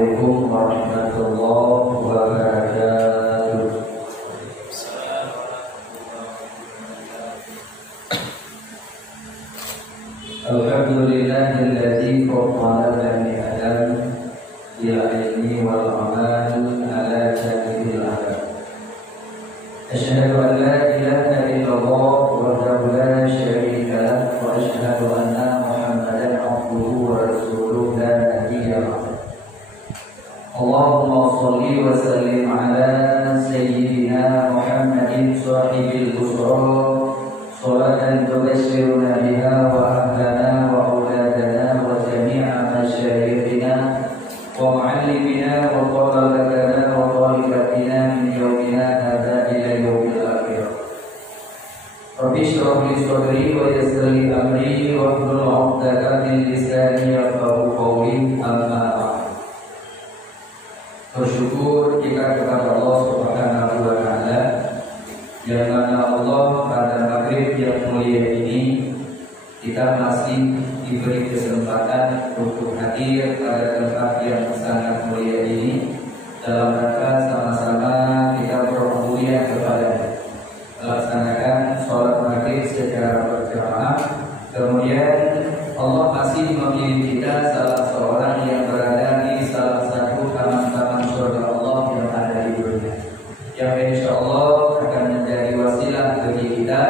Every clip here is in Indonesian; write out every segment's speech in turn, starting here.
Assalamualaikum warahmatullahi wabarakatuh. Alhamdulillahilladzi faddala bani Adam bil ilmi wal amal ala jami'il alam. Asyhadu an la ilaha illallah wahdahu la syarika lah wa asyhadu anna Muhammadan abduhu wa rasuluhu la nabiyya ba'dahu. Allahumma shalli wa sallim ala sayyidina Muhammadin sahibil busra salatan tubashshiruna biha wa ahlana wa auladana wa jami'a masyayikhina wa mu'allimina wa talabatana wa talibatina min yawmina hadha ila yawmil akhirah. Rabbi shrah li sadri wa yassir li amri wa hlul 'uqdatam min lisani yafqahu qawli, amma ba'd. Bersyukur kita kepada Allah Subhanahu wa taala yang mana Allah pada maghrib yang mulia ini kita masih diberi kesempatan untuk hadir pada tempat yang sangat mulia ini dalam rangka sama-sama kita bermulia kepada melaksanakan sholat maghrib secara berjamaah. Kemudian Allah masih memilih kita salah seorang yang berada di salah satu taman-taman surga Allah yang ada di dunia, yang insya Allah akan menjadi wasilah bagi kita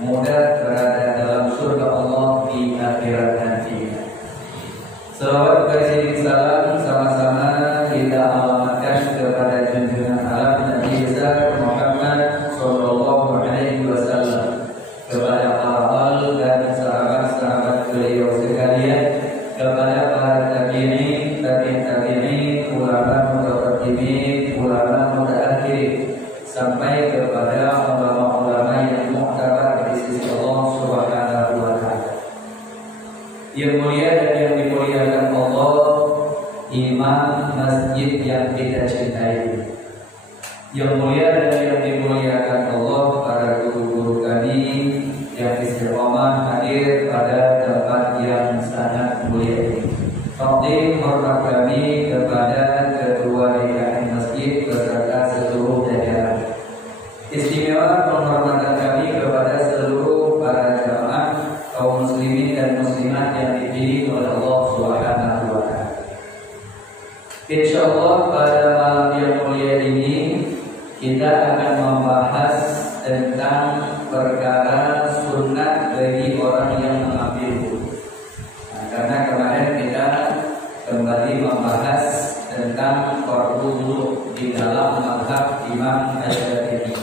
mudah berada dalam surga Allah di akhirat nanti. Salawat bersih salam sama-sama kita alamatkan kepada junjungan alam Nabi besar Muhammad sallallahu alaihi wasallam, kepada para dan sahabat-sahabat beliau sekalian, kepada para tabi'in, tabi'in, ulama mutaqaddimin, ulama mutaakhirin, sampai kepada ulama-ulama yang mu'tabar di sisi Allah Subhanahu wa taala. Yang mulia dan yang dimuliakan Allah, imam masjid yang kita cintai. Yang mulia dan yang dimuliakan Allah, para guru-guru kami yang istiqomah hadir pada tempat yang sangat mulia ini. Takdim hormat kami kepada ketua DKM masjid beserta seluruh jajaran. Istimewa penghormatan kami kepada seluruh para jamaah kaum muslimin dan muslimat yang dipilih oleh Allah Subhanahu wa taala. Insyaallah pada malam yang mulia ini kita akan membahas tentang perkara sunat bagi orang yang mengambil wudu. Karena kemarin kita kembali membahas tentang fardu wudu di dalam mazhab Imam Asy-Syafi'i.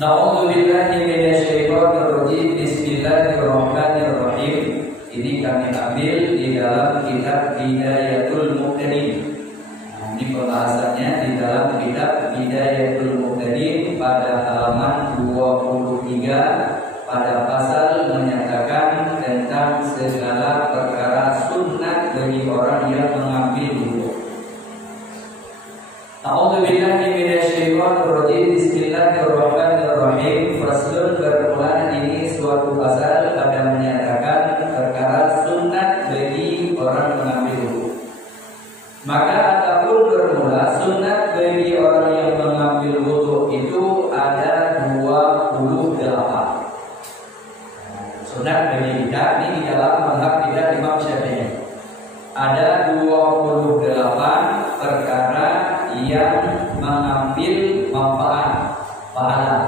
Na'udzubillahi minasyaitonir rajim. Bismillahirrahmanirrahim. Ini kami ambil di dalam kitab Bidayatul Muqtadin. Ini pembahasannya di dalam kitab Bidayatul Muqtadin pada halaman 23 pada pasal menyatakan tentang segala perkara sunat bagi orang yang mengambil wudu. A'udzubillahi minasyaitonir rajim. Bismillahirrahmanirrahim. Faslun, bermula ini suatu pasal pada menyatakan perkara sunat bagi orang mengambil wudu. Maka adapun bermula sunat bagi orang yang mengambil wudu itu ada 28. Sunat bagi kita ini di dalam mazhab kita Imam Syafi'i ada 28 perkara yang mengambil manfaat pahala.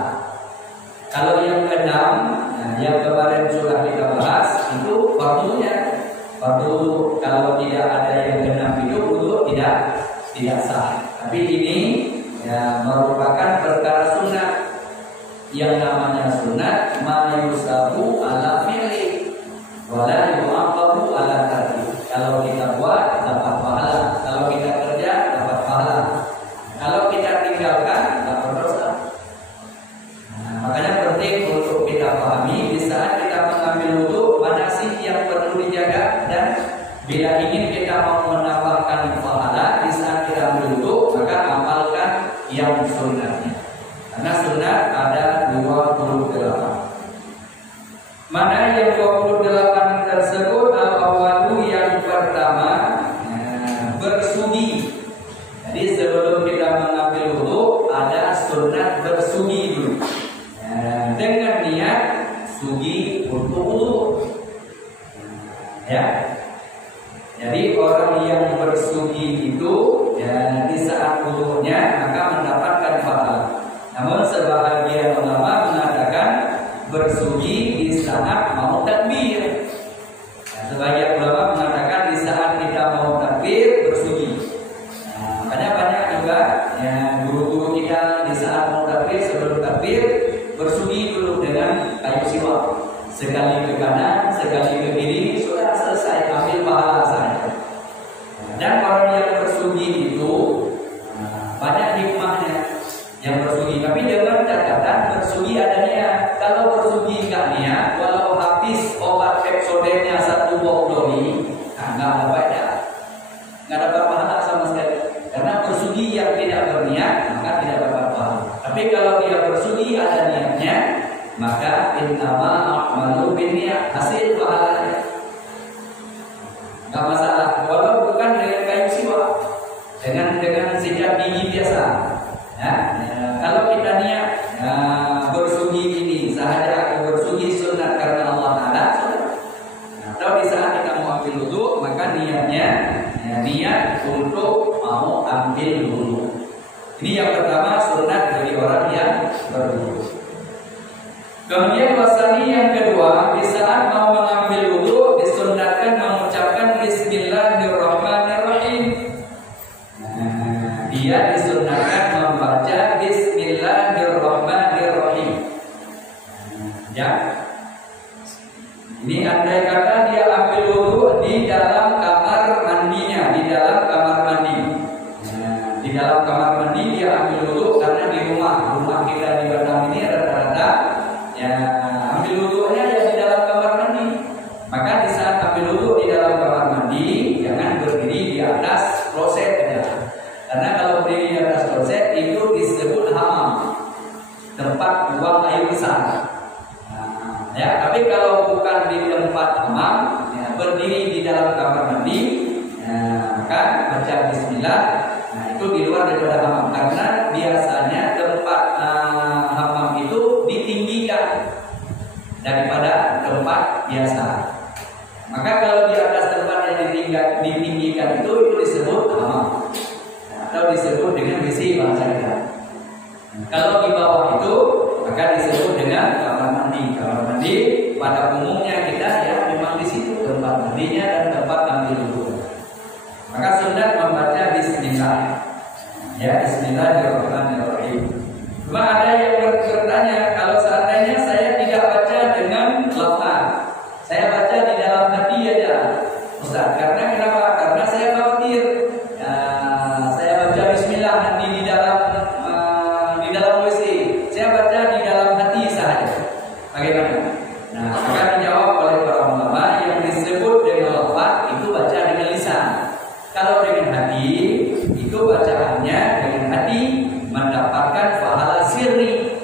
Kalau yang keenam, yang kemarin sudah kita bahas itu fardunya. Fardu kalau tidak ada yang keenam itu wudu tidak sah. Tapi ini ya merupakan perkara sunat. Yang namanya sunat ma yusabu ala fi'li wa la yu'aqabu ala tarki. Kalau kita buat dapat pahala, kalau kita kerja dapat pahala, kalau kita tinggalkan dapat dosa. Makanya penting untuk kita pahami di saat kita mengambil wudu mana sih yang perlu dijaga, dan bila ingin kita mau mendapatkan pahala di saat kita ambil wudu maka amalkan yang sunnahnya. Karena sunat ada 28. Mana yang 28 tersebut? Al-awwalu, yang pertama, sugi untuk wudu. Ya. Jadi orang yang bersugi itu ya di saat wudunya maka mendapatkan pahala. Namun sebahagian ulama mengatakan bersugi di saat mau takbir. Nah, sebagian ulama mengatakan di saat kita mau takbir bersugi. Nah, banyak juga ya guru-guru kita di saat mau takbir sebelum takbir bersugi dulu dengan kayu siwak. Sekali ke kanan, sekali ke kiri, sudah selesai, ambil pahala saja. Dan orang yang bersugi itu banyak hikmahnya yang bersugi. Tapi dengan catatan bersugi ada niat. Kalau bersugi nggak niat, walau habis obat Pepsodentnya 1 box doli, nggak ada faedah, nggak dapat pahala sama sekali. Karena bersugi yang tidak berniat maka tidak dapat pahala. Tapi kalau dia bersugi ada niatnya, maka innama a'malu binniyat, hasil pahalanya. Enggak masalah, walau bukan dengan kayu siwak, dengan sikat gigi biasa. Ya, kalau kita niat bersugi ini sahaja aku bersugi sunat karena Allah Taala, atau di saat kita mau ambil wudu, maka niatnya niat untuk mau ambil wudu. Ini yang pertama sunat bagi orang yang berwudu. Kemudian wasani yang kedua, di saat mau mengambil wudu disunatkan mengucapkan Bismillahirrahmanirrahim. Dia disunatkan membaca Bismillahirrahmanirrahim. Ya. Ini andai kata dia ambil wudu di dalam kamar mandinya, di dalam kamar mandi. Di dalam kamar mandi dia ambil wudu karena di rumah kita di Batam ini rata-rata ya ambil wudunya ya di dalam kamar mandi. Maka di saat ambil wudu di dalam kamar mandi jangan berdiri di atas kloset ya. Karena kalau berdiri di atas kloset itu disebut hammam, tempat buang air besar. Ya, tapi kalau bukan di tempat hammam, ya, berdiri di dalam kamar mandi, ya, maka baca Bismillah. Nah, itu di luar daripada hammam karena biasanya tempat hammam itu ditinggikan daripada tempat biasa. Maka kalau di atas tempat yang ditinggikan itu disebut hammam, atau disebut dengan WC bahasa kita. Kalau di bawah itu maka disebut dengan kamar mandi. Kamar mandi pada umumnya kita ya memang di situ tempat mandinya dan tempat ambil wudu. Maka sunat membaca Bismillah. Ya, Bismillahirrahmanirrahim. Cuma ada yang bertanya, kalau seandainya saya tidak baca dengan lafaz, saya baca di dalam hati aja, Ustaz. Karena kenapa? Karena saya khawatir saya baca Bismillah nanti di dalam WC, saya baca di dalam hati saja. Bagaimana? Nah, maka dijawab oleh para ulama yang disebut dengan lafaz itu baca dengan lisan. Kalau dengan hati itu bacaannya dengan hati mendapatkan pahala sirri.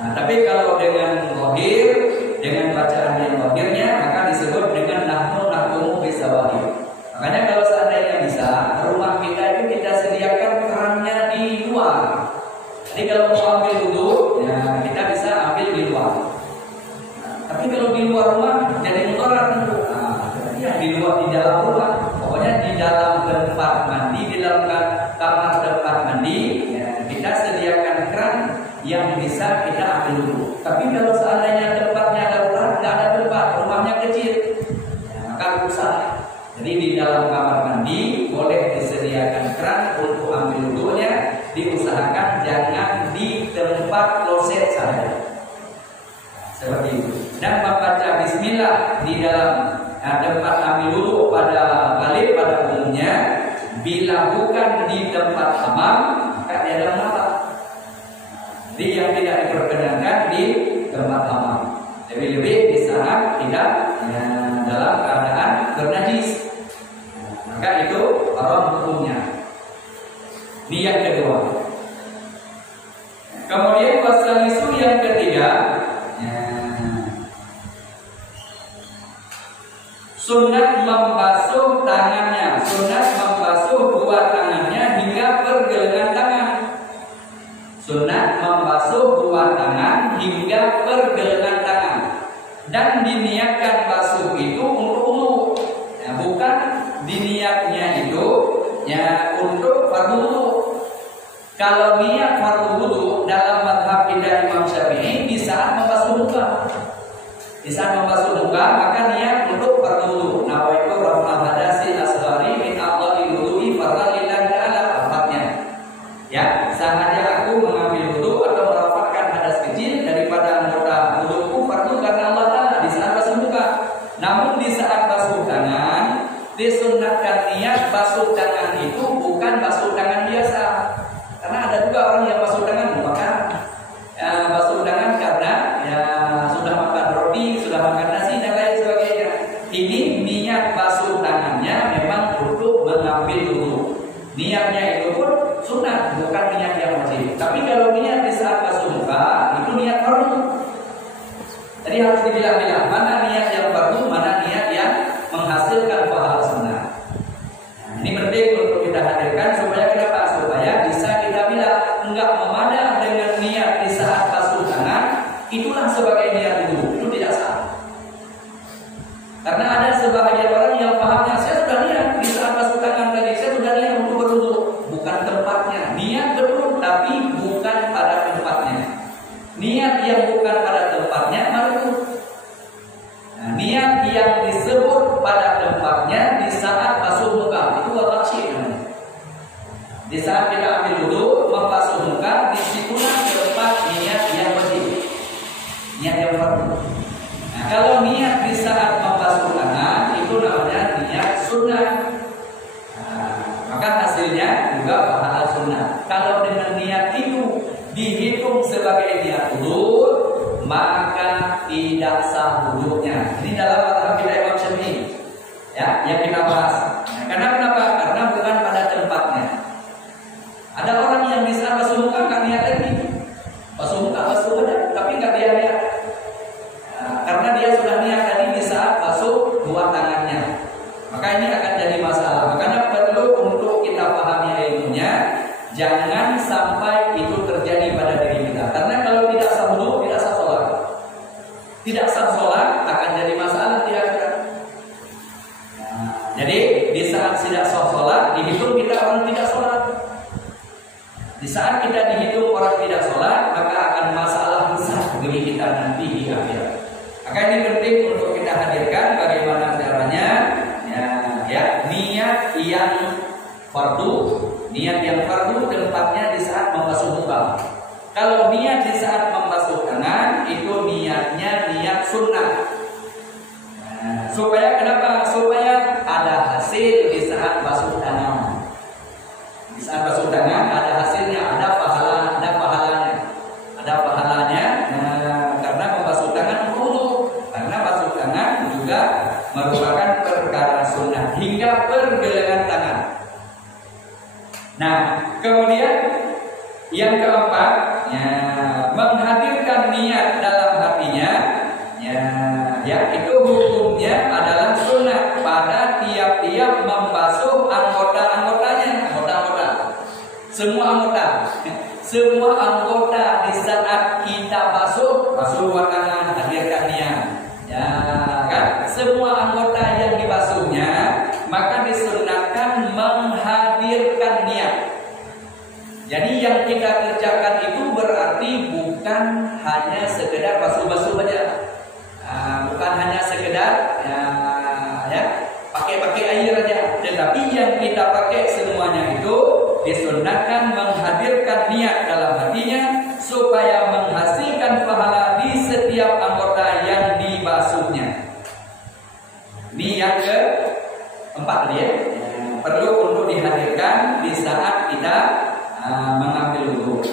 Nah, tapi kalau dengan zahir, dengan bacaan yang zahirnya maka disebut dengan nahnu bisawahir. Makanya kalau seandainya bisa, rumah kita itu kita sediakan kerannya di luar. Jadi kalau mau ambil wudu, ya kita bisa ambil di luar. Nah, tapi kalau di luar rumah jadi mudarat tentu. Ya di luar, di dalam rumah, pokoknya di dalam tempat mandi, di dalam kamar tempat mandi, ya, kita sediakan keran yang bisa kita ambil wudu. Tapi kalau seandainya tempatnya darurat, nggak ada tempat, rumahnya kecil, ya, maka rusak. Jadi di dalam kamar mandi boleh disediakan keran untuk ambil wudunya, diusahakan jangan di tempat kloset saja. Seperti itu. Dan membaca Bismillah di dalam tempat ambil wudu pada umumnya, bila bukan di tempat hammam, maka di dalam apa? Jadi yang tidak diperkenankan di tempat hammam. Lebih-lebih di saat tidak dalam keadaan bernajis, maka itu haram hukumnya. Ini yang kedua. Kemudian wasalisu yang ketiga, sunat membasuh tangannya, sunat membasuh dua tangannya hingga pergelengan tangan. Sunat membasuh dua tangan hingga pergelengan tangan. Dan diniatkan basuh itu untuk wudu. Ya, bukan diniatnya itu ya untuk fardu wudu. Kalau niat fardu wudu dalam mazhab kita Imam Syafi'i di saat membasuh muka. Di saat membasuh muka maka niat untuk fardu wudu. Nawaitu raf'al hadasi asghari min afdhalil wudu'i fardhan lillahi ta'ala. Lafadznya. Ya, sengaja aku mengambil wudu atau merafa'kan hadas kecil daripada anggota wuduku fardu karena Allah Ta'ala di saat basuh muka. Namun di saat basuh tangan disunnahkan niat basuh tangan itu bukan basuh tangan biasa. Karena ada juga orang yang basuh tangan maka basuh tangan karena ya sudah makan roti, sudah makan nasi dan lain sebagainya. Ini niat basuh tangannya memang untuk mengambil wudu. Niatnya itu pun sunnah, bukan niat yang wajib. Tapi kalau niat di saat basuh muka itu niat fardu. Jadi harus dibilang-bilang mana niat yang fardu, mana niat yang menghasilkan pahala sunnah. Nah, ini penting untuk kita hadirkan supaya kenapa? Supaya bisa kita bilang enggak memadah dengan niat di saat basuh tangan itulah sebagai niat wudu. Itu tidak sah. Karena ada sebagian orang yang pahamnya saya sudah niat di saat basuh tangan tadi, saya sudah niat untuk berwudu. Bukan tempatnya. Niat betul tapi bukan pada tempatnya. Niat yang bukan pada tempatnya malu. Nah, niat yang disebut pada tempatnya di saat basuh muka itu wataksi namanya. Di saat kita ambil wudu, membasuh muka, disitulah tempat niat yang wajib, niat yang fardu. Nah, kalau niat di saat membasuh tangan itu namanya niat sunnah. Nah, maka hasilnya juga pahala sunnah. Kalau dengan niat itu dihitung sebagai niat wudu, maka tidak sah wudunya. Ini dalam mazhab kita Imam Syafi'i. Ya, yang kita bahas. Nah, karena kenapa? Karena bukan pada tempatnya. Ada orang yang bisa basuh muka nggak niat lagi, basuh muka, basuh badan, tapi nggak dia niat. Nah, karena dia sudah niat tadi di saat basuh dua tangannya, maka ini akan jadi masalah. Makanya perlu untuk kita pahami ilmunya, jangan sampai itu terjadi pada diri kita. Karena kalau tidak sah wudu, tidak sah sholat. Tidak sah sholat akan jadi masalah di akhirat. Nah, jadi di saat tidak sah sholat dihitung kita orang tidak sholat. Di saat kita dihitung orang tidak sholat, maka akan masalah besar bagi kita nanti di akhirat. Maka ini penting untuk kita hadirkan bagaimana caranya ya niat yang fardu. Niat yang fardu tempatnya di saat membasuh muka. Kalau niat di saat membasuh tangan itu niatnya niat sunnah. Nah, supaya kenapa? Supaya ada hasil di saat basuh tangan. Di saat basuh tangan ada hasilnya, ada pahalanya. Nah, karena membasuh tangan wudu. Karena basuh tangan juga merupakan perkara sunnah hingga pergelangan tangan. Nah, kemudian yang keempat, ya, menghadirkan niat dalam hatinya, ya itu hukumnya adalah sunnah pada tiap-tiap membasuh anggota-anggotanya, semua anggota di saat kita basuh dua tangan, hadirkan niat, ya kan? Semua anggota yang dibasuhnya maka disunahkan menghadirkan niat. Jadi yang kita kerjakan itu berarti bukan hanya sekedar basuh-basuh saja, bukan hanya sekedar ya pakai air aja, tetapi yang kita pakai semuanya itu disunahkan menghadirkan niat dalam hatinya supaya menghasilkan pahala di setiap anggota yang dibasuhnya. Ini yang keempat ya, perlu untuk dihadirkan di saat kita mengambil wudu.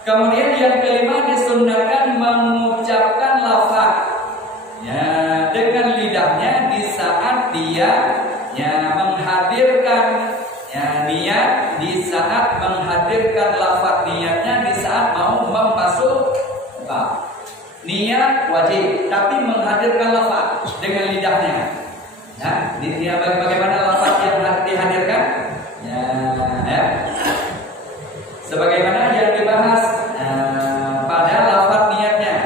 Kemudian yang kelima disunnahkan mengucapkan lafaz ya dengan lidahnya di saat dia menghadirkan niat, di saat menghadirkan lafaz niatnya di saat mau membasuh muka. Niat wajib, tapi menghadirkan lafaz dengan lidahnya. Ya, bagaimana lafaz yang dihadirkan? Ya. Sebagaimana yang dibahas pada lafaz niatnya.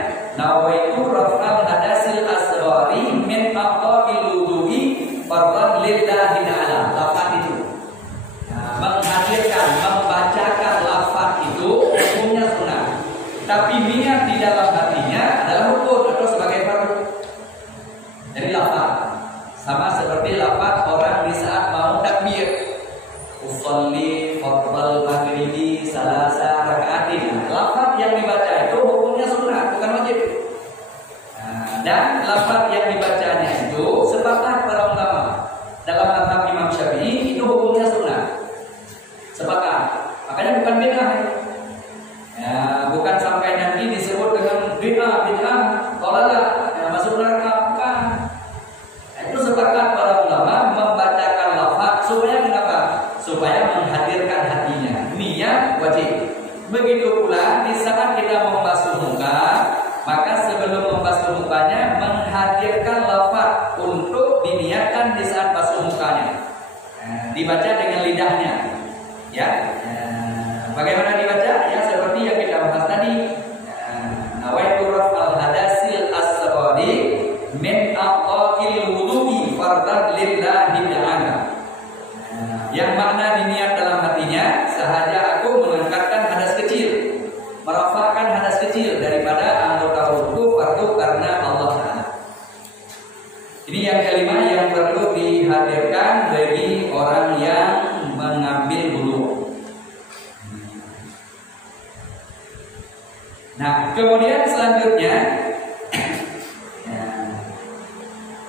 nawaitu raf'al hadasil asghari min aqdil wudu'i fardhan lillahi ta'ala. Lafaz itu menghadirkan, membacakan lafaz itu hukumnya sunnah, tapi niat di dalam hatinya adalah rukun atau sebagai fardu. Jadi lafaz sama seperti lafaz orang di saat mau takbir, usolli fardhal maghribi salasa rakaatin. Lafaz yang dibaca itu hukumnya sunnah, bukan wajib. Dan lafaz yang dibacanya itu sepakat para ulama dalam mazhab Imam Syafi'i itu hukumnya sunnah. Sepakat. Makanya bukan bid'ah. Ya, bukan sampai nanti disebut dengan bid'ah, dhalalah, masuk neraka, bukan. Itu sepakat para ulama membacakan lafaz supaya kenapa? Supaya menghadirkan hatinya. Niat wajib. Begitu pula di saat kita membasuh muka, maka sebelum membasuh mukanya menghadirkan lafaz untuk diniatkan di saat basuh mukanya. Dibaca dengan lidahnya. Ya. Bagaimana dibaca? Ya seperti yang kita bahas tadi. Nawaitu raf'al hadasil asghari min aqdil wudu'i fardhan lillahi ta'ala. Yang makna diniat dalam hatinya, sahaja aku mengangkatkan hadas kecil, merafakkan hadas kecil daripada anggota wudu fardu karena Allah Ta'ala. Ini yang kelima yang perlu dihadirkan bagi orang yang mengambil wudu. Nah, kemudian selanjutnya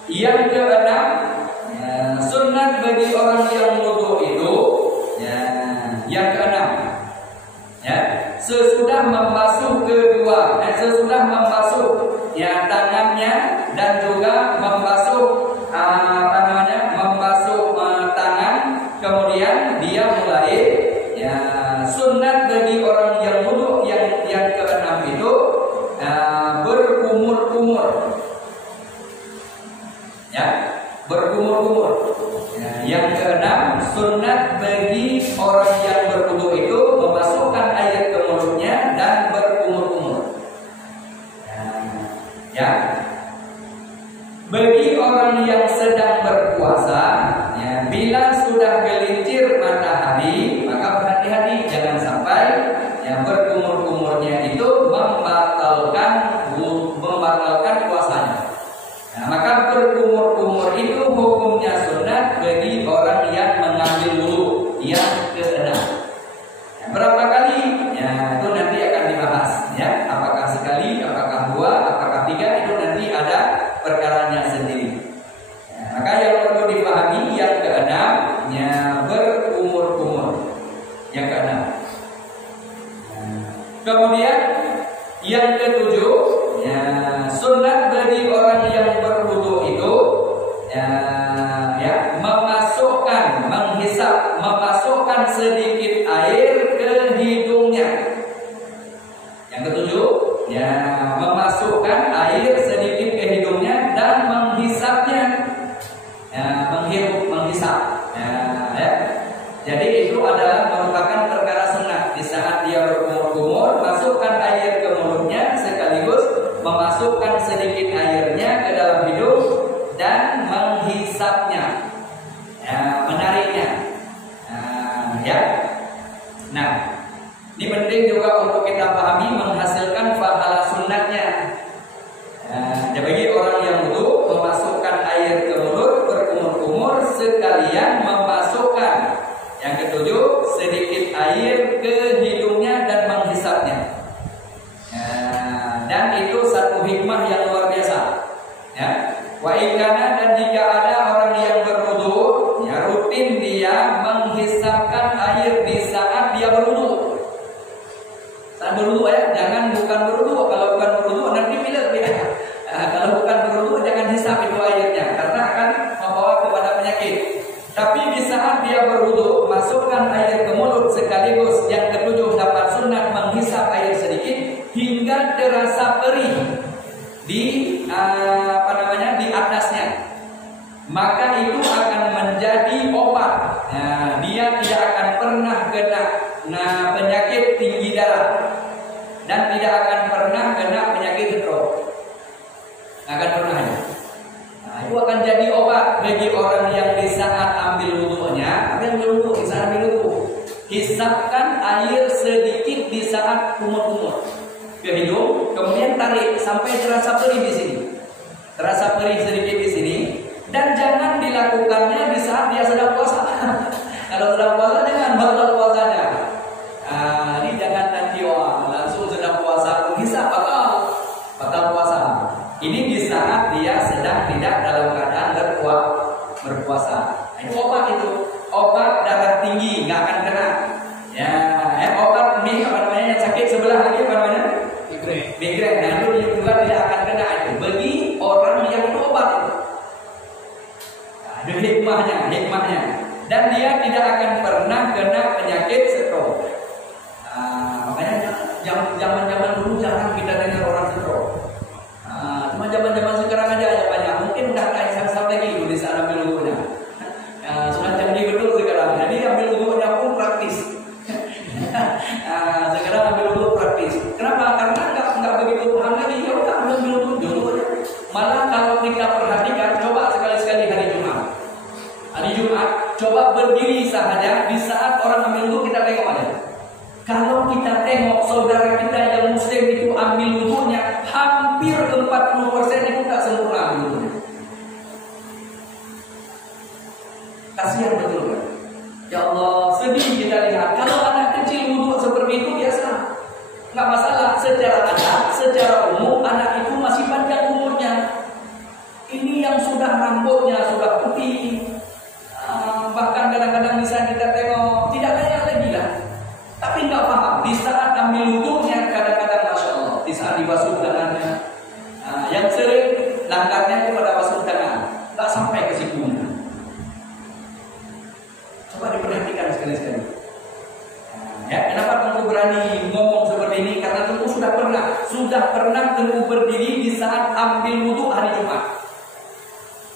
yang keenam, sunat bagi orang yang wudu itu, yang keenam, sesudah membasuh sesudah membasuh tangannya dan juga membasuh tangan, kemudian dia mulai sunat bagi orang yang wudu yang keenam itu berkumur-kumur, berkumur-kumur. Yang keenam, sunat bagi orang yang berwudu itu memasukkan air ke mulutnya dan berkumur-kumur. Bagi orang yang sedang berpuasa, bila sudah gelincir matahari, maka berhati-hati jangan sampai berkumur-kumurnya itu membatalkan puasanya. Maka berkumur-kumur itu hukumnya sunat bagi orang yang mengambil wudu yang keenam. Berapa kali? Itu nanti akan dibahas. Apakah sekali, apakah dua, apakah tiga, itu nanti ada perkaranya sendiri. Maka yang perlu dipahami yang keenam, berkumur-kumur. Yang keenam. Kemudian yang ketujuh, sunat bagi orang yang berwudu itu memasukkan sedikit air ke hidungnya. Yang ketujuh, memasukkan air sedikit ke hidungnya dan menghisapnya, menghisap. Jadi itu adalah merupakan perkara sunat. Di saat dia berkumur-kumur, masukkan air ke mulutnya sekaligus memasukkan sedikit airnya ke dalam hidung dan menghisapnya, menariknya. Nah, ini penting juga untuk kita pahami menghasilkan pahala sunatnya. Bagi orang yang wudu, memasukkan air ke mulut, berkumur-kumur sekalian memasukkan yang ketujuh sedikit air ke hidungnya dan menghisapnya. Dan itu satu hikmah yang luar biasa. Wa ikana, dan jika ada orang yang berwudu, rutin dia menghisapkan air di saat dia berwudu. Saat berwudu jangan bukan berwudu. Kalau bukan berwudu nanti pilek dia. Kalau bukan berwudu jangan hisap itu airnya karena akan membawa kepada penyakit. Tapi di saat dia berwudu, masukkan air ke mulut sekaligus yang ketujuh dapat sunat menghisap air sedikit hingga terasa perih di di atasnya. Maka itu akan menjadi obat. Dia tidak akan pernah kena penyakit tinggi darah dan tidak akan pernah kena penyakit stroke. terasa perih di sini. Terasa perih sedikit di sini. Dan jangan dilakukannya di saat dia sedang puasa. Kalau sedang puasa jangan batal puasanya. Ini jangan nanti langsung sedang puasa bisa batal puasa. Ini di saat dia sedang tidak dalam keadaan berpuasa. Itu obat darah tinggi nggak akan kena. Obat ini apa namanya yang sakit sebelah lagi apa namanya? Migrain. Nah itu juga tidak akan kena itu. Bagi orang yang itu obat itu. Ada hikmahnya. Dan dia tidak akan pernah kena penyakit stroke. Makanya zaman dulu jarang kita dengar orang stroke. Cuma zaman sekarang aja ya banyak. Mungkin udah kayak sang lagi dulu di sana ambil wudunya. Sudah canggih betul sekarang. Jadi ambil wudunya pun praktis. Sekarang ambil wudu praktis. Kenapa? Karena nggak begitu paham lagi. Ya udah ambil wudu dulu. Malah kalau kita perhatikan, coba sekali-sekali hari Jumat, coba berdiri saja di saat orang ambil wudu kita tengok aja. Kalau kita tengok saudara kita yang muslim itu ambil wudunya, hampir 40% itu tak sempurna ambil wudunya. Kasihan betul kan? Ya Allah, sedih kita lihat. Kalau anak kecil wudu seperti itu biasa, nggak masalah. Secara umum anak itu masih panjang umurnya. Ini yang sudah rambutnya sudah putih. Bahkan kadang-kadang bisa kita tengok tidak kayak lagi lah. Tapi nggak paham. Di saat ambil wudunya kadang-kadang masya Allah. Di saat dibasuh tangannya, yang sering langkahnya kepada basuh tangan, nggak sampai ke sikunya. Coba diperhatikan sekali-sekali. Kenapa Tengku berani ngomong seperti ini? Karena Tengku sudah pernah Tengku berdiri di saat ambil wudu hari Jumat.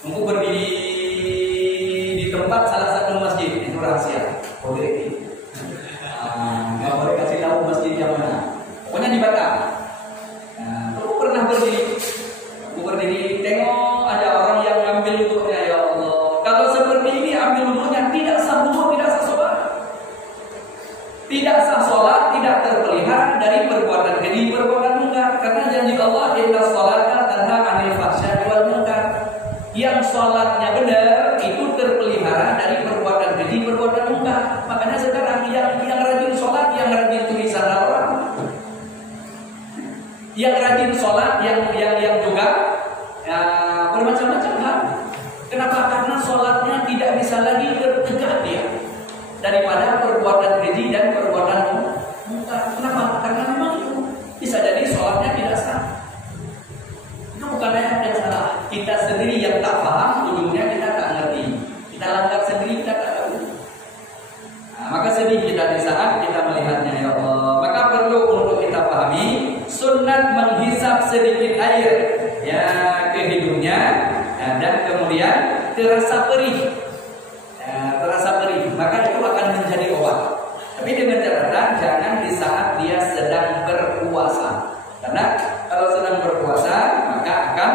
Tengku berdiri di tempat salah satu masjid, itu rahasia. Boleh nggak boleh kasih tahu masjid yang mana. Pokoknya di Batam. Tengku pernah berdiri, tengok ada orang yang ambil wudunya. Ya Allah, kalau seperti ini ambil wudunya tidak sah wudu, tidak sah sholat. Tidak sah sholat, tidak terpelihara dari perbuatan keji, perbuatan munkar. Karena janji Allah, inna sholata tanha 'anil fahsya'i wal munkar. Yang sholatnya benar itu terpelihara dari perbuatan keji, perbuatan munkar. Makanya sekarang yang rajin sholat, yang rajin tulisan orang, yang rajin sholat, yang juga bermacam-macam hal. Kenapa? Karena sholatnya tidak bisa lagi tertegak dia daripada perbuatan keji dan perbuatan munkar. Kenapa? Karena memang itu bisa jadi sholatnya tidak sah. Itu bukan ayat yang salah. Kita sendiri yang tak paham, ujungnya kita tak ngerti. Kita langgar sendiri, kita tak tahu. Maka sedih kita di saat kita melihatnya, ya Allah. Maka perlu untuk kita pahami sunat menghisap sedikit air ke hidungnya, dan kemudian terasa perih. Maka itu akan menjadi obat. Tapi dengan catatan jangan di saat dia sedang berpuasa. Karena kalau sedang berpuasa maka akan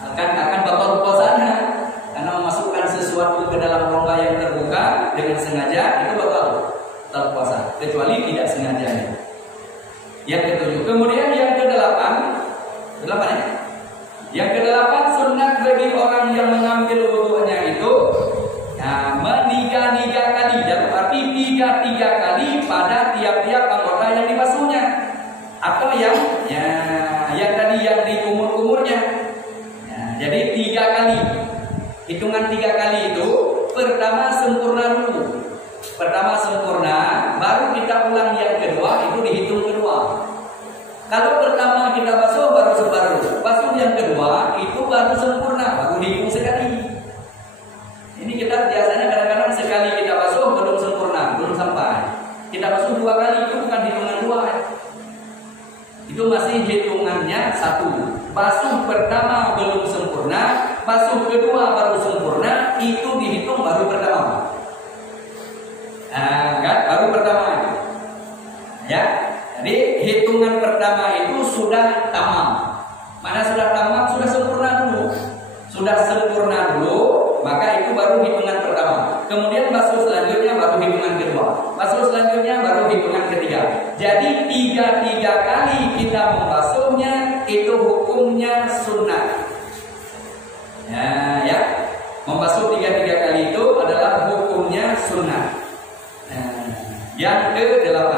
akan batal puasanya. Karena memasukkan sesuatu ke dalam rongga yang terbuka dengan sengaja itu batal puasa. Kecuali tidak sengaja. Yang ketujuh. Kemudian yang kedelapan sunat bagi orang yang mengambil wudunya itu meniga-niga kali, dan berarti tiga kali pada tiap-tiap anggota yang dibasuhnya, atau yang tadi yang di kumur-kumurnya. Jadi 3 kali. Hitungan 3 kali itu pertama sempurna dulu. Baru kita ulang yang kedua, itu dihitung kedua. Kalau pertama kita basuh baru separuh, basuh yang kedua itu baru sempurna, baru dihitung sekali. Ini kita biasanya kadang-kadang sekali kita basuh belum sempurna, belum sampai. Kita basuh 2 kali, itu bukan hitungan 2. Itu masih hitungannya 1. Basuh pertama belum sempurna, basuh kedua baru sempurna, itu dihitung baru pertama. Baru pertama. Jadi hitungan pertama itu sudah tamam. Mana sudah tamam? Sudah sempurna dulu. Maka itu baru hitungan pertama. Kemudian basuh selanjutnya baru hitungan kedua. Basuh selanjutnya baru hitungan ketiga. Jadi 3 kali kita kita membasuhnya itu hukumnya sunnah. Ya, membasuh 3 kali itu adalah hukumnya sunnah. Yang ke-8,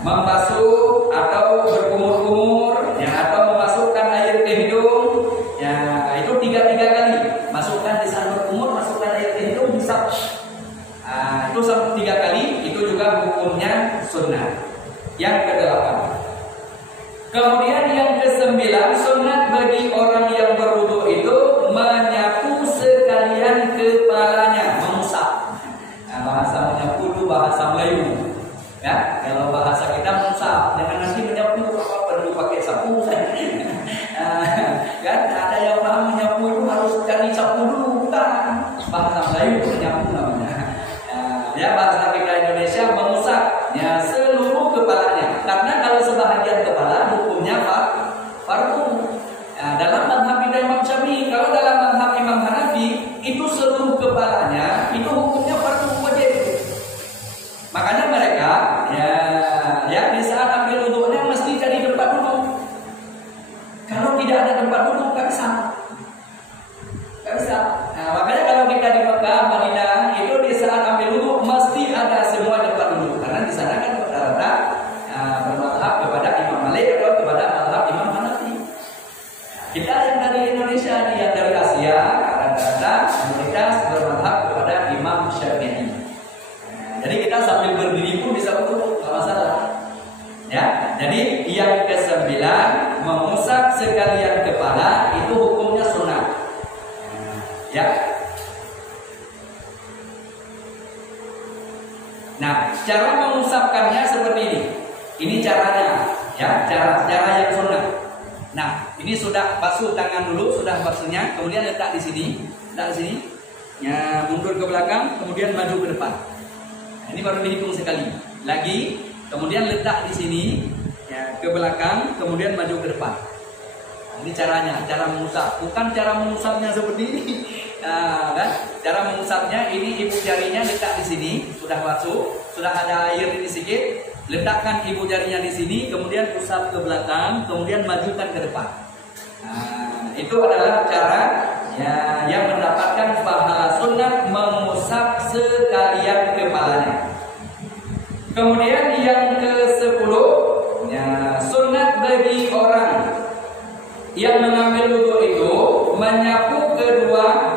membasuh atau berkumur-kumur, atau memasukkan air ke hidung, itu 3 kali. Masukkan di saat berkumur, masukkan air ke hidung, hisap. Itu sampai 3 kali, itu juga hukumnya sunnah. Yang ke-8. Kemudian yang ke-9, sunat bagi orang yang berwudu itu menyapu sekalian kepalanya, mengusap. Bahasa menyapu itu bahasa Melayu. Ya, kalau bahasa kita mengusap, jangan nanti menyapu apa perlu pakai sapu. Kan ada yang paham menyapu itu harus cari sapu dulu, bukan. Bahasa Melayu itu menyapu namanya. Ya, bahasa kita Indonesia mengusap seluruh kepalanya. Karena kalau sebahagian kepala hukumnya fardu. Dalam mazhab Imam Syafi'i, kalau dalam mazhab Imam Hanafi itu seluruh kepalanya itu hukumnya fardu wajib. Makanya mereka ya di saat ambil wudunya mesti cari tempat duduk. Kalau tidak ada tempat duduk nggak bisa. Makanya kalau kita di Mekah, Madinah itu di saat ambil wudu mesti ada semua tempat duduk. Karena di sana kan rata-rata bermadhab kepada Imam Malik atau kepada mazhab Imam Hanafi. Kita yang dari Indonesia, yang dari Asia, rata-rata mayoritas bermadhab kepada Imam Syafi'i. Jadi kita sambil berdiri pun bisa wudu, nggak masalah. Ya, jadi yang ke-9 mengusap sekalian kepala itu hukumnya sunnah. Ya. Nah, cara mengusapkannya seperti ini. Ini caranya, ya, cara yang sunnah. Nah, ini sudah basuh tangan dulu, sudah basuhnya, kemudian letak di sini, ya, mundur ke belakang, kemudian maju ke depan. Nah, ini baru dihitung sekali. Lagi, kemudian letak di sini, ya, ke belakang, kemudian maju ke depan. Nah, ini caranya, cara mengusap. Bukan cara mengusapnya seperti ini. Kan? Cara mengusapnya ini ibu jarinya letak di sini, sudah basuh, sudah ada air ini sedikit, letakkan ibu jarinya di sini, kemudian usap ke belakang, kemudian majukan ke depan. Itu adalah cara yang mendapatkan pahala sunat mengusap sekalian kepalanya. Kemudian yang ke-10, sunat bagi orang yang mengambil wudu itu menyapu kedua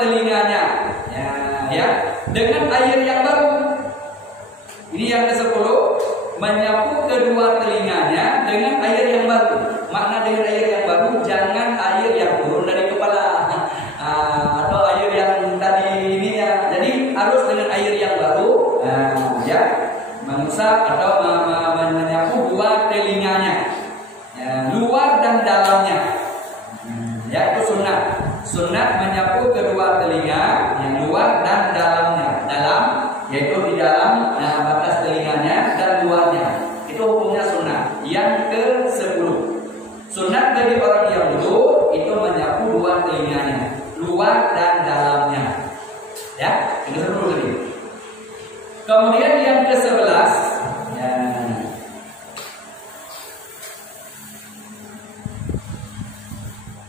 telinganya, dengan air yang baru. Ini yang ke-10, menyapu kedua telinganya dengan air yang baru. Makna dengan air yang baru, jangan air yang turun dari kepala atau air yang tadi ini ya. Jadi harus dengan air yang baru, mengusap atau menyapu dua telinganya, luar dan dalamnya. Itu sunat menyapu kedua telinga, yang luar dan dalamnya. Dalam yaitu di dalam batas telinganya dan luarnya. Itu hukumnya sunat. Yang ke-10, sunat bagi orang yang wudu itu menyapu dua telinganya, luar dan dalamnya. Ya, ini ke-10 tadi. Kemudian yang ke-11,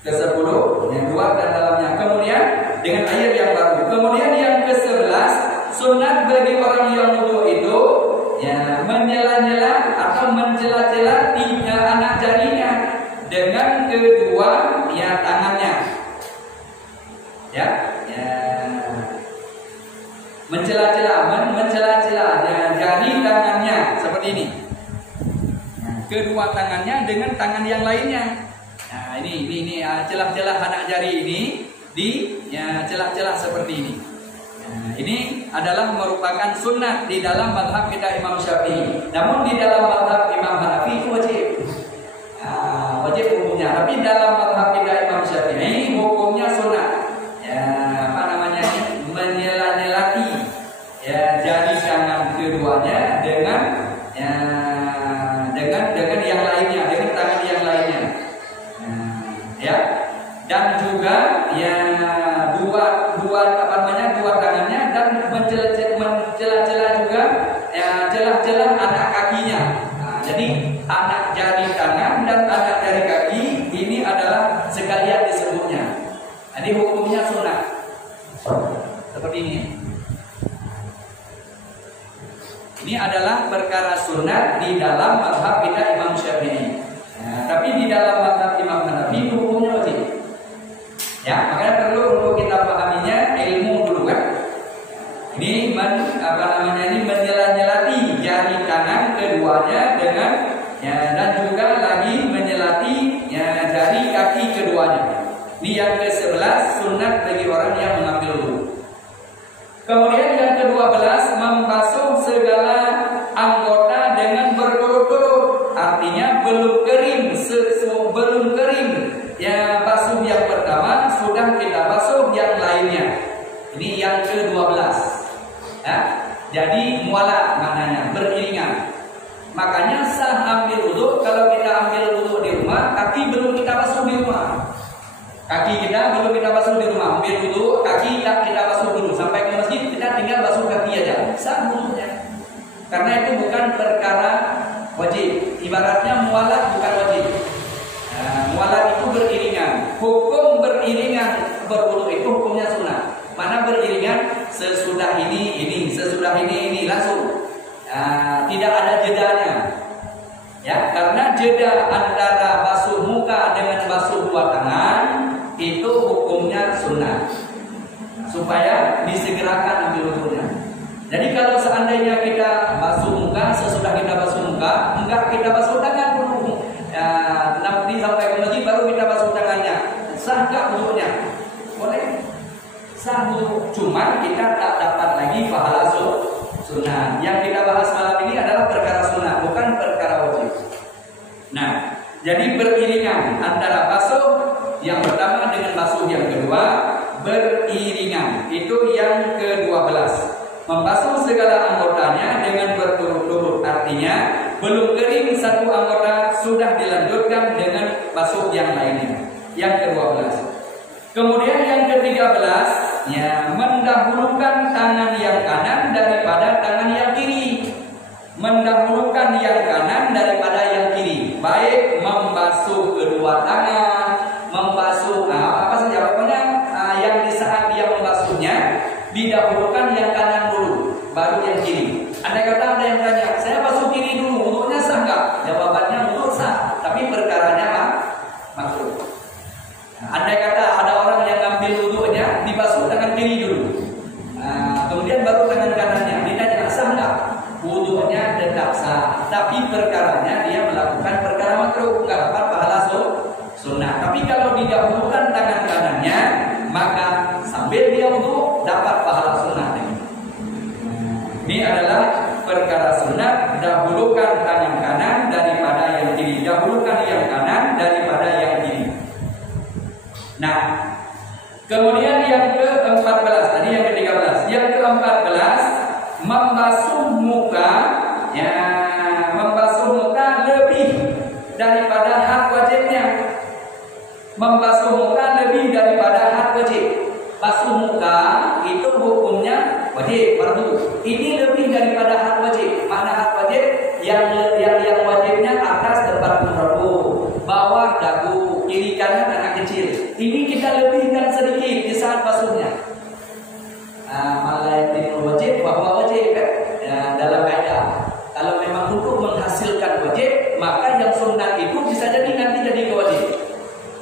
ke-10 yang luar dan dalamnya. Kemudian dengan air yang baru. Kemudian yang ke-11, sunat bagi orang yang wudu itu menyela-nyela atau mencela-cela 3 anak jarinya dengan kedua tangannya. Mencela-cela jari tangannya seperti ini. Kedua tangannya dengan tangan yang lainnya. Nah, ini celah-celah anak jari ini di celah-celah seperti ini. Nah, ini adalah merupakan sunnah di dalam mazhab kita Imam Syafi'i. Namun di dalam mazhab Imam Hanafi itu wajib. Wajib hukumnya. Tapi dalam mazhab kita Imam Syafi'i hukumnya sunnah. Menyela-nyelati jari tangan keduanya dengan yang lainnya, dengan tangan yang lainnya. Dan juga dua tangannya dan mencela-cela juga celah-celah anak kakinya. Jadi anak jari tangan dan anak jari kaki ini adalah sekalian disebutnya. Jadi hukumnya sunat. Seperti ini. Ini adalah perkara sunat di dalam mazhab kita Imam Syafi'i. Tapi di dalam mazhab Imam Hanafi hukumnya wajib. Ya, makanya perlu untuk kita pahaminya ilmu dulu kan. Ini menyelati jari kanan keduanya dengan dan juga lagi menyelati jari kaki keduanya. Ini yang ke-11 sunat bagi orang yang mengambil wudu. Kemudian yang ke-12 membasuh segala anggota dengan berturut-turut. Artinya belum kering, belum kering. Ya basuh yang pertama sudah kita basuh yang lainnya. Ini yang ke-12. Ya, jadi mualat maknanya beriringan. Makanya sah ambil wudu kalau kita ambil wudu di rumah, kaki belum kita basuh di rumah. Kaki kita belum kita basuh di rumah, ambil wudu, kaki tak kita basuh dulu. Sampai ke masjid kita tinggal basuh kaki aja, sah wudunya. Karena itu bukan perkara wajib. Ibaratnya mualat bukan wajib. Mualat itu beriringan. Hukum beriringan berwudu itu hukumnya sunnah. Mana beriringan sesudah ini, sesudah ini langsung. Tidak ada jedanya. Ya, karena jeda antara basuh muka dengan basuh dua tangan itu hukumnya sunnah. Supaya disegerakan ambil wudunya. Jadi kalau seandainya kita basuh muka, sesudah kita basuh muka, enggak kita basuh tangan dulu. Nanti sampai ke masjid baru kita basuh tangannya. Sah enggak wudunya? Boleh. Sah wudu. Cuma kita tak dapat lagi pahala sunnah. Yang kita bahas malam ini adalah perkara sunnah, bukan perkara wajib. Nah, jadi beriringan antara basuh yang pertama dengan basuh yang kedua, beriringan. Itu yang ke-12. Membasuh segala anggotanya dengan berturut-turut. Artinya belum kering satu anggota sudah dilanjutkan dengan basuh yang lainnya. Yang ke-12. Kemudian yang ke-13, ya, mendahulukan tangan yang kanan daripada tangan yang kiri. Mendahulukan yang kanan daripada yang kiri. Baik membasuh kedua tangan, membasuh apa saja pokoknya yang di saat dia membasuhnya didahulukan yang kanan dulu, baru yang kiri. Andai kata ada yang tanya, saya basuh kiri dulu, wudunya sah enggak? Jawabannya wudu sah, tapi perkaranya makruh. Andai kata ada orang yang ngambil wudunya dibasuh tangan kiri dulu, kemudian baru tangan kanannya, ditanya sah enggak? Wudunya tetap sah, tapi perkaranya dia melakukan perkara makruh, enggak dapat pahala sunnah. Tapi kalau didahulukan tangan kanannya, maka sambil dia wudu dapat pahala sunnah. Ini adalah perkara sunnah, dahulukan tangan kanan daripada yang kiri, dahulukan yang kanan daripada yang kiri. Nah, kemudian yang ke-14, tadi yang ke-13, yang ke-14 membasuh muka, ya, membasuh muka lebih daripada hak wajibnya. Membasuh muka lebih daripada hak wajib. Basuh muka itu hukumnya wajib, fardu. Ini lebih daripada hak wajib. Mana hak wajib? Yang wajibnya atas tempat rambut, bawah dagu, kiri kanan anak kecil. Ini kita lebihkan sedikit di saat basuhnya. Malah yang wajib bahwa wajib kan? Ya, dalam kaidah. Kalau memang untuk menghasilkan wajib, maka yang sunnah itu bisa jadi nanti jadi kewajib.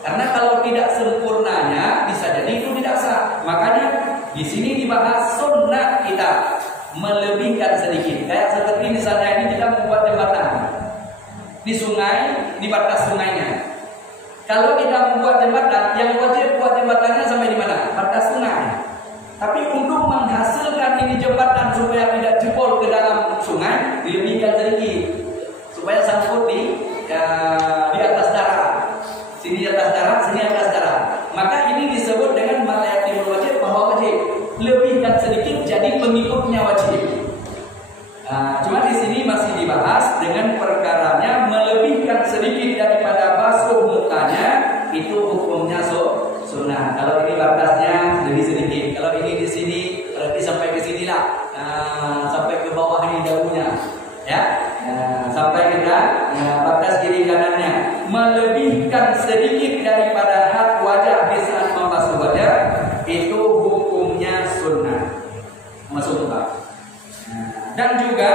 Karena kalau tidak sempurnanya bisa jadi itu tidak sah. Makanya di sini dibahas sunnah kita melebihkan sedikit. Kayak seperti misalnya ini kita membuat jembatan di sungai, di batas sungainya. Kalau kita membuat jembatan, yang wajib buat jembatannya sampai di mana? Batas sungai. Tapi untuk menghasilkan ini jembatan supaya tidak jebol ke dalam sungai, dilebihkan sedikit supaya sangkut di atas darat. Sini atas darat, sini atas darat. Maka ini disebut dengan malayatimul wajib, bahwa wajib. Lebihkan sedikit jadi pengikutnya wajib. Cuma di sini masih dibahas dengan perkaranya melebihkan sedikit daripada basuh mukanya, itu hukumnya sunnah. Kalau ini batasnya lebih sedikit, kalau ini di sini berarti sampai ke sinilah. batas kiri kanannya melebihkan sedikit daripada had wajah di saat membasuh wajah, itu hukumnya sunnah masuk muka. Dan juga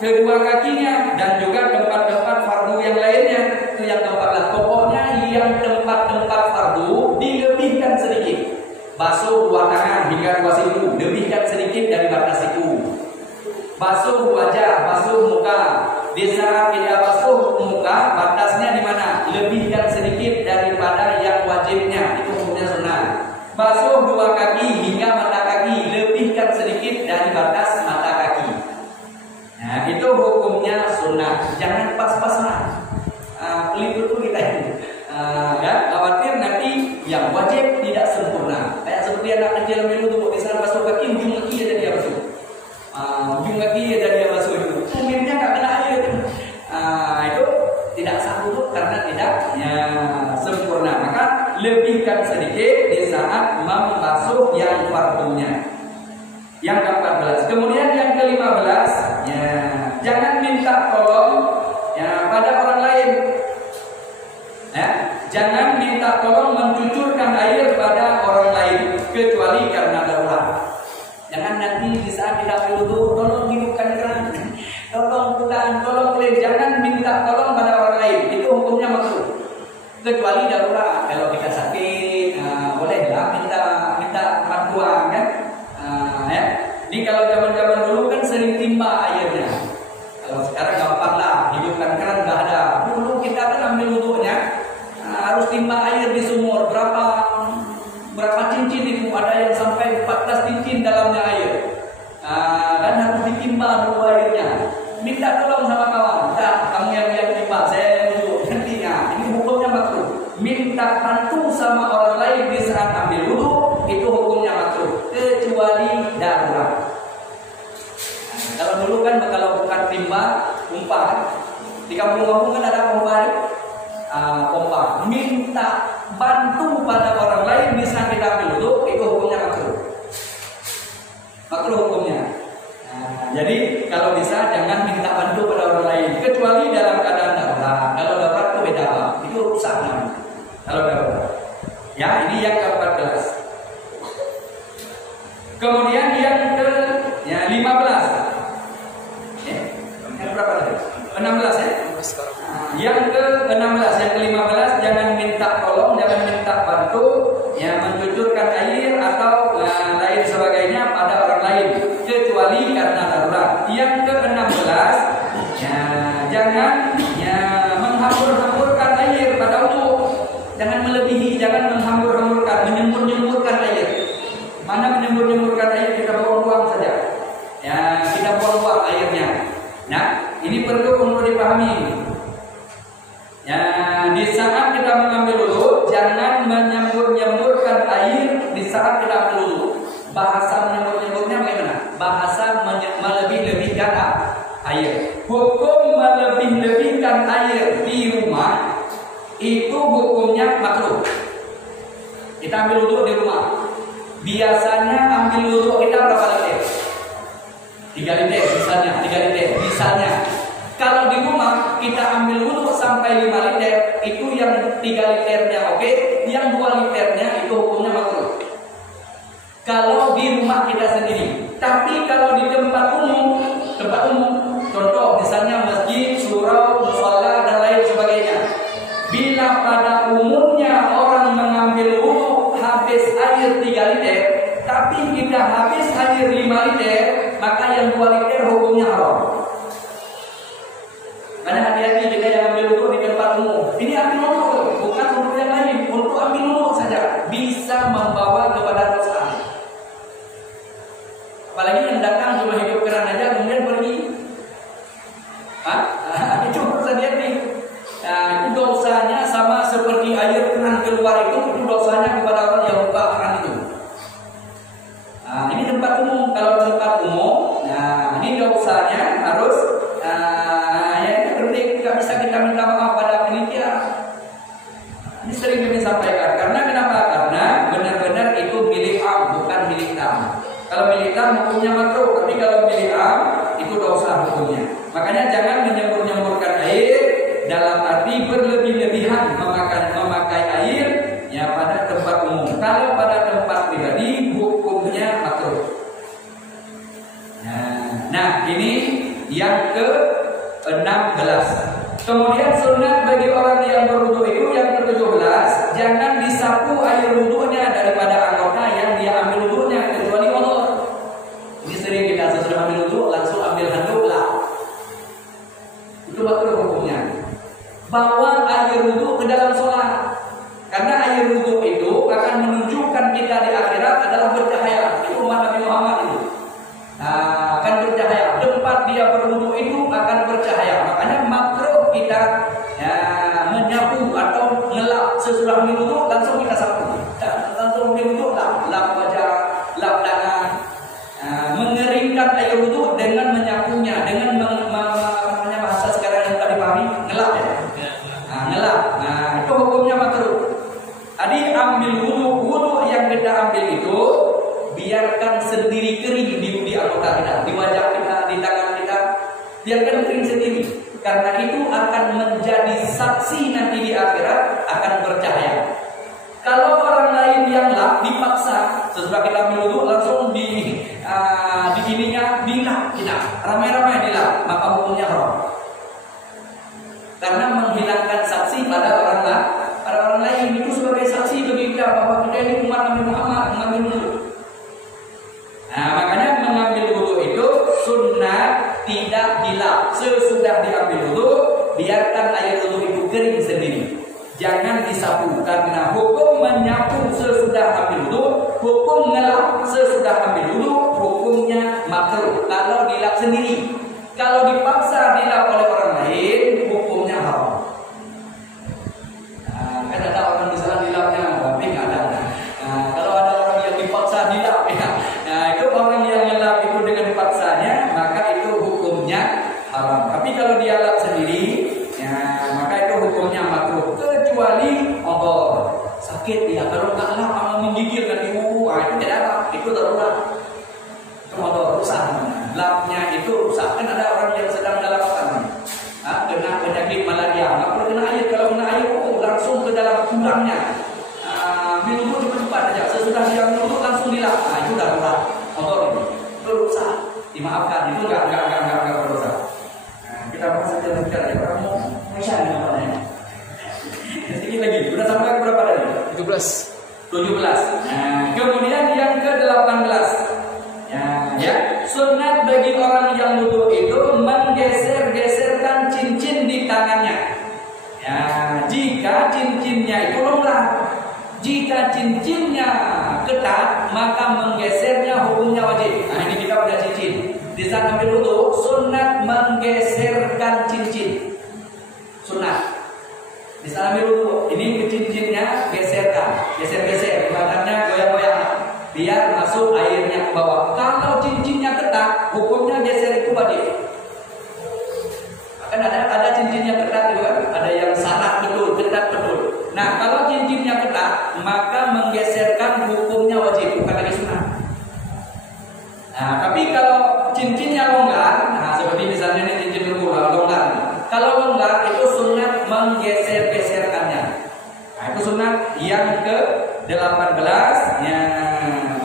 kedua kakinya dan juga tempat-tempat fardu yang lainnya, itu yang keempat. Pokoknya yang tempat-tempat fardu dilebihkan sedikit. Basuh dua tangan hingga dua siku, lebihkan sedikit dari batas itu. Basuh wajah, basuh muka. Di saat kita basuh muka, batasnya di mana? Lebihkan sedikit daripada yang wajibnya. Itu hukumnya sunnah. Basuh dua kaki hingga mata kaki, lebihkan sedikit dari batas mata kaki. Nah, itu hukumnya sunnah. Jangan pas-pasan. Pelipur tuh kita ini. Khawatir nanti yang wajib tidak sempurna. Kayak seperti anak kecil minum tuh di sana basuh kaki, ujung kaki ada dia basuh. Ujung kaki ada dia basuh itu. Mungkinnya nggak kena air itu. Itu tidak sah wudu karena tidak sempurna. Maka lebihkan sedikit di saat membasuh yang fardunya. Yang ke-14. Kemudian yang ke-15, jangan minta tolong pada orang lain. Jangan minta tolong mencucurkan air pada orang lain kecuali karena darurat. Jangan nanti di saat kita wudu, tolong hidupkan keran, tolong bukan, tolong clean. Jangan minta tolong pada orang lain. Itu hukumnya makruh. Kecuali darurat. Kalau kita sakit, bolehlah minta bantuan kan. Ini kalau zaman-zaman dulu kan sering timba airnya. Kalau sekarang gampang lah, hidupkan keran nggak ada. Dulu kita kan ambil wudunya, harus timba air di sumur. Berapa cincin itu? Ada yang sampai 14 cincin dalamnya air. Dan harus ditimba dulu airnya. Minta tolong sama kawan. Kamu yang timba, saya wudu. Nantinya, ini hukumnya makruh. Minta bantu sama orang lain di saat ambil wudu, itu hukumnya makruh. Kecuali darurat. Kalau dulu kan kalau bukan timba, pompa. Di kampung-kampung kan ada pompa. Minta bantu pada orang lain bisa kita ambil wudu, itu hukumnya makruh. Makruh hukumnya. Jadi kalau bisa jangan minta bantu pada orang lain, kecuali dalam keadaan darurat. Kalau darurat itu beda, itu rusak namanya. Kalau darurat. Ini yang ke-14. Kemudian yang ke-15. Yang berapa tadi? 16 ya? Yang ke-16, yang ke-15, jangan minta tolong, jangan minta bantu, mencucurkan air atau lain sebagainya pada orang lain, kecuali karena darurat. Yang ke-16, jangan menghambur-hamburkan air pada wudu. Jangan melebihi, jangan menghambur-hamburkan, menyembur-nyemburkan air. Mana menyembur-nyemburkan air, kita buang-buang saja. Kita buang-buang airnya. Nah, ini perlu untuk dipahami. Di saat kita mengambil wudu, jangan menyembur-nyemburkan air di saat kita ambil wudu. Bahasa menyembur-nyemburnya bagaimana? Bahasa melebih-lebihkan air. Hukum melebih-lebihkan air di rumah itu hukumnya makruh. Kita ambil wudu di rumah. Biasanya ambil wudu kita berapa liter? 3 liter misalnya, 3 liter misalnya. Kalau di rumah kita ambil wudu sampai 5 liter, itu yang 3 liternya oke, yang 2 liternya itu hukumnya makruh. Kalau di rumah kita sendiri. Tapi kalau di tempat umum, contoh misalnya masjid, surau, mushola dan lain sebagainya. Bila pada umumnya orang mengambil wudu habis air 3 liter, tapi kita habis air 5 liter, maka yang 2 liter hukumnya haram. Karena hati-hati kita yang ambil wudu di tempat umum. Ini ambil wudu, bukan untuk yang lain, untuk ambil wudu saja bisa membawa kepada dosa. Apalagi yang datang cuma hidup keran aja kemudian pergi. Itu urusan dia nih. Itu dosanya sama seperti air keran keluar itu dosanya kepada orang yang buka keran itu. Ini tempat umum. Kalau tempat umum, ini dosanya harus tidak bisa kita minta maaf pada panitia. Ini sering kami sampaikan. Karena kenapa? Karena benar-benar itu milik am, bukan milik tam. Kalau milik tam hukumnya makruh, tapi kalau milik am itu dosa hukumnya. Makanya Kemudian sunat bagi orang yang berwudu itu yang ke-17, jangan disapu air wudunya daripada anggota yang dia ambil wudunya kecuali Allah. Ini sering kita sesudah ambil wudu langsung ambil handuk lah. Itu makruh hukumnya. Bawa air wudu ke dalam sholat. Karena air wudu itu akan menunjukkan kita di akhirat adalah bercahaya. Itu umat Nabi Muhammad itu. Nah, akan bercahaya. Tempat dia berwudu itu akan bercahaya. Makanya makruh kita menyapu atau ngelap sesudah ambil wudu langsung kita sapu. Langsung ambil wudu lap wajah, lap tangan. Mengeringkan air wudu dengan menyapunya, dengan bahasa sekarang yang tadi pahami, ngelap ya. Ngelap. Nah, itu hukumnya makruh. Tadi ambil wudu yang kita ambil itu biarkan sendiri kering di anggota kita, di wajah kita, di tangan kita, biarkan kering sendiri. Karena itu akan menjadi saksi nanti di akhirat akan bercahaya. Kalau orang lain yang lap dipaksa, sesudah kita ambil wudu langsung di ininya dilap kita, ramai-ramai dilap, maka hukumnya haram. Karena menghilangkan saksi pada orang lain itu sebagai saksi bagi kita bahwa kita ini umat Nabi Muhammad mengambil wudu. Nah, makanya mengambil wudu itu sunnah tidak dilap. Sesudah diambil wudu, biarkan air wudu itu kering sendiri. Jangan disapu karena hukum menyapu sesudah ambil wudu, hukum ngelap sesudah ambil wudu, hukumnya makruh kalau dilap sendiri. Kalau dipaksa dilap oleh orang lain, hukumnya haram. Kan ada orang misalnya dilapnya, tapi nggak ada. Kalau ada orang yang dipaksa dilap, ya, nah itu orang yang ngelap itu dengan dipaksanya, maka itu hukumnya haram. Tapi kalau dia lap sendiri, ya, maka itu hukumnya makruh. Kecuali sakit ya, kalau nggak lap malah menggigil kan itu tidak lap, itu darurat. Itu rusak. Lapnya itu rusak. Kan ada orang yang sedang dalam kena penyakit malaria, nggak perlu kena air. Kalau kena air, langsung ke dalam tulangnya. Minum cepat-cepat aja. Sesudah dia minum langsung dilap. Itu darurat. Itu rusak. Dimaafkan. Itu nggak rusak. Kita bahas saja nanti ya. Kamu bisa namanya. Sedikit lagi. Sudah sampai berapa tadi? 17. Nah, kemudian yang ke-18. Ya, sunat bagi orang yang wudu itu menggeser-geserkan cincin di tangannya. Ya, jika cincinnya itu longgar, jika cincinnya ketat, maka menggesernya hukumnya wajib. Nah, ini kita punya cincin. Di saat ambil wudu, sunat menggeserkan cincin. Sunat. Di saat ambil wudu, ini cincinnya geserkan, geser-geser, badannya goyang-goyang. Biar masuk airnya ke bawah. Kalau cincinnya ketat, hukumnya geser itu wajib. Kan ada cincinnya ketat juga, ada yang sarat betul, ketat betul. Nah, kalau cincinnya ketat, maka menggeserkan hukumnya wajib, bukan lagi sunat. Nah, tapi kalau cincinnya longgar, nah seperti misalnya ini cincin longgar. Kalau longgar itu sunat menggeser-geserkannya. Nah, itu sunat yang ke-18 ya,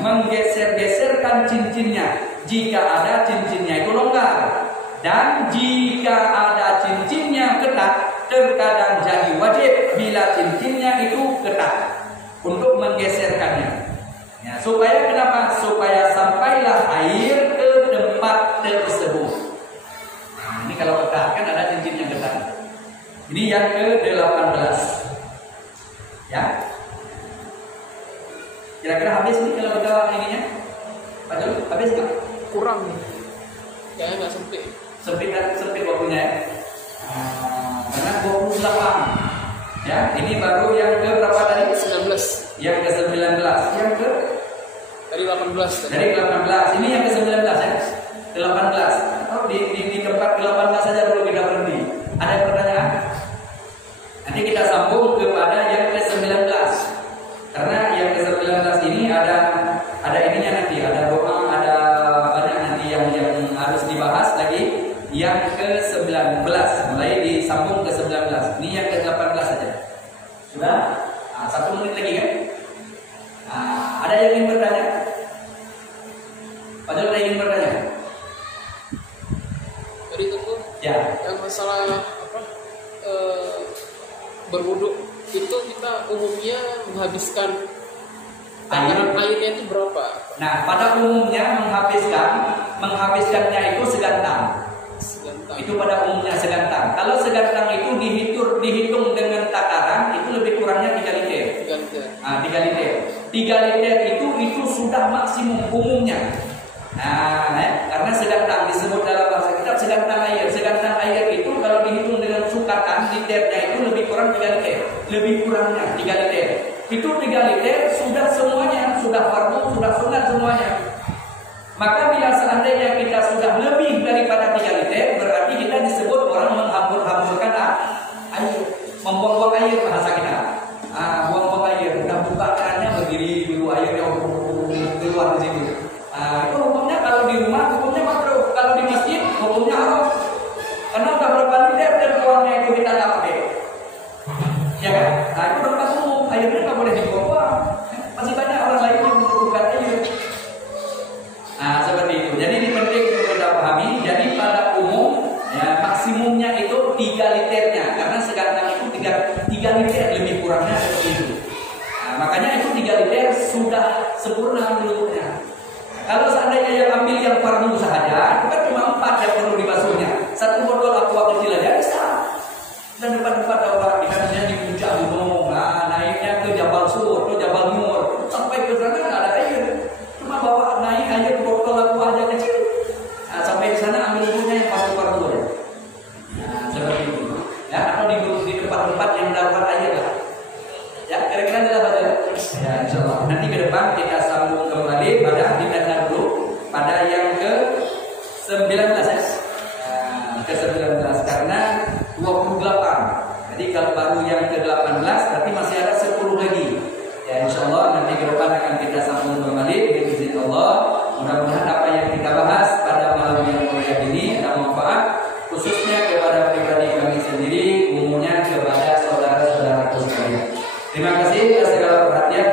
menggeser-geserkan cincinnya jika ada cincinnya itu longgar, dan jika ada cincinnya ketat terkadang jadi wajib bila cincinnya itu ketat untuk menggeserkannya ya, supaya kenapa? Supaya sampailah air ke tempat tersebut. Nah, ini kalau ketat kan ada cincin yang ketat. Ini yang ke-18 ya. Kira-kira habis nih kalau kita ininya? Pak Jul, habis nggak? Kurang nih. Kayaknya nggak sempit. Sempit waktunya ya. Karena 28. Ya, ini baru yang ke berapa tadi? 19. Yang ke-19. Yang ke? Dari 18. Dari 18. Ini yang ke-19 ya. Ke-18. Oh, di tempat ke-18 saja dulu kita berhenti. Ada pertanyaan? Nanti kita sambung kepada yang ke-19. Karena yang ke-19 ini ada ininya nanti, ada doa, ada banyak nanti yang harus dibahas lagi. Yang ke-19 mulai disambung ke-19. Ini yang ke-18 saja. Sudah? 1 menit lagi kan? Ada yang ingin bertanya? Pak Jul, ada yang ingin bertanya? Jadi tunggu. Ya. masalah apa berwudu itu kita umumnya menghabiskan takaran airnya itu berapa? Nah, pada umumnya menghabiskannya itu segantang. Itu pada umumnya segantang. Kalau segantang itu dihitung dengan takaran itu lebih kurangnya 3 liter. 3 liter. Nah, 3 liter. 3 liter itu sudah maksimum umumnya. Nah, karena segantang disebut dalam bahasa kitab segantang air. Segantang air itu kalau dihitung dengan sukatan liternya itu lebih kurang 3 liter. Lebih kurangnya 3 liter. Itu 3 liter sudah semuanya, sudah fardu, sudah sunat semuanya. Maka bila seandainya kita sudah lebih daripada 3 liter, berarti kita disebut orang menghambur-hamburkan air, membuang-buang air bahasa kita. Buang-buang air, udah buka kerannya berdiri dulu airnya keluar di situ. Itu hukumnya kalau di rumah hukumnya makruh, kalau di masjid hukumnya haram. Karena udah berapa liter dan buangnya itu kita tak pakai. Ya kan? Nah itu tempat umum, airnya nggak boleh dibuang. Masih banyak orang lain yang membutuhkan air. Nah seperti itu. Jadi ini penting untuk kita pahami. Jadi pada umum ya, maksimumnya itu 3 liternya. Karena segantang itu 3 liter lebih kurangnya seperti itu. Nah, makanya itu 3 liter sudah sempurna menurutnya. Kalau seandainya yang ambil yang fardu saja, itu kan cuma 4 yang perlu dibasuhnya. 1 botol aqua kecil aja bisa. Dan depan-depan orang kita misalnya di puncak gunung, naiknya ke Jabal Sur, ke Jabal Nur, sampai ke sana nggak ada air. Cuma bawa naik air botol aqua aja kecil. Nah, sampai di sana ambil wudunya yang fardu-fardu ya. Nah, seperti itu. Ya, atau di tempat-tempat yang dapat air lah. Ya, kira-kira jelas aja. Ya, insyaallah. Nanti ke depan kita sambung kembali pada ditanya dulu pada yang ke 19 ya. Ke 19 karena 28. Jadi kalau baru yang ke 18 berarti masih ada 10 lagi. Ya, insyaallah nanti ke depan akan kita sambung kembali dengan izin Allah. Mudah-mudahan apa yang kita bahas pada malam yang mulia ini ada manfaat khususnya kepada pribadi kami sendiri, umumnya kepada saudara-saudaraku sekalian. Terima kasih atas segala perhatian.